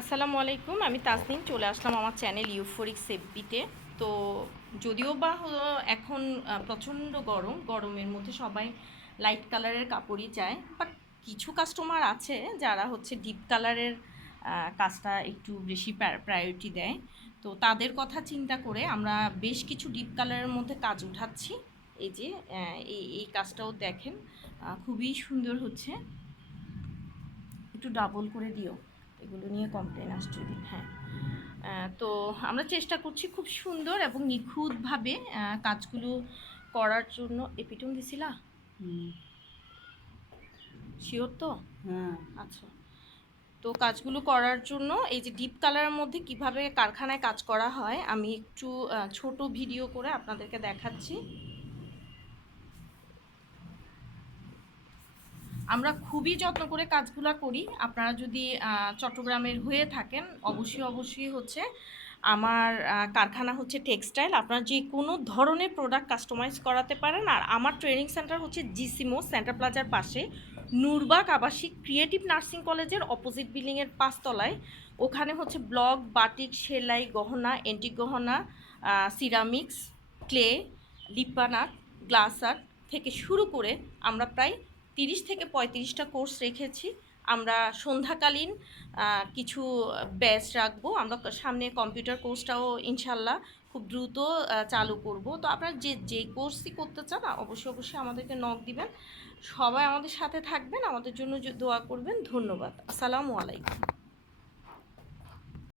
আসসালামু আলাইকুম, আমি তাসনিম চলে আসলাম আমার চ্যানেল ইউফোরিক সেফবিতে। তো যদিও বা এখন প্রচণ্ড গরমের মধ্যে সবাই লাইট কালারের কাপড়ই চায়, বাট কিছু কাস্টমার আছে যারা হচ্ছে ডিপ কালারের কাজটা একটু বেশি প্রায়োরিটি দেয়। তো তাদের কথা চিন্তা করে আমরা বেশ কিছু ডিপ কালারের মধ্যে কাজ উঠাচ্ছি। এই যে এই কাজটাও দেখেন, খুবই সুন্দর হচ্ছে। একটু ডাবল করে দিও, এগুলো নিয়ে কমপ্লেন আসছে দিন। হ্যাঁ, তো আমরা চেষ্টা করছি খুব সুন্দর এবং নিখুঁতভাবে কাজগুলো করার জন্য। এপিটন দিছিলা শিওর তো? হ্যাঁ, আচ্ছা। তো কাজগুলো করার জন্য এই যে ডিপ কালারের মধ্যে কিভাবে কারখানায় কাজ করা হয় আমি একটু ছোট ভিডিও করে আপনাদেরকে দেখাচ্ছি। আমরা খুবই যত্ন করে কাজগুলো করি। আপনারা যদি চট্টগ্রামের হয়ে থাকেন অবশ্যই হচ্ছে আমার কারখানা হচ্ছে টেক্সটাইল। আপনারা যে কোনো ধরনের প্রোডাক্ট কাস্টমাইজ করাতে পারেন। আর আমার ট্রেনিং সেন্টার হচ্ছে জিসিমো সেন্টার প্লাজার পাশে, নূরবাগ আবাসিক ক্রিয়েটিভ নার্সিং কলেজের অপোজিট বিল্ডিংয়ের 5 তলায়। ওখানে হচ্ছে ব্লক, বাটিক, সেলাই, গহনা, এন্টিক গহনা, ceramics, clay, Lippan art, glass art থেকে শুরু করে আমরা প্রায় 30 থেকে 35টা কোর্স রেখেছি। আমরা সন্ধ্যাকালীন কিছু ব্যাচ রাখবো। আমরা সামনে কম্পিউটার কোর্সটাও ইনশাল্লাহ খুব দ্রুত চালু করব। তো আপনারা যে কোর্সই করতে চান অবশ্যই আমাদেরকে নক দিবেন। সবাই আমাদের সাথে থাকবেন, আমাদের জন্য দোয়া করবেন। ধন্যবাদ। আসসালামু আলাইকুম।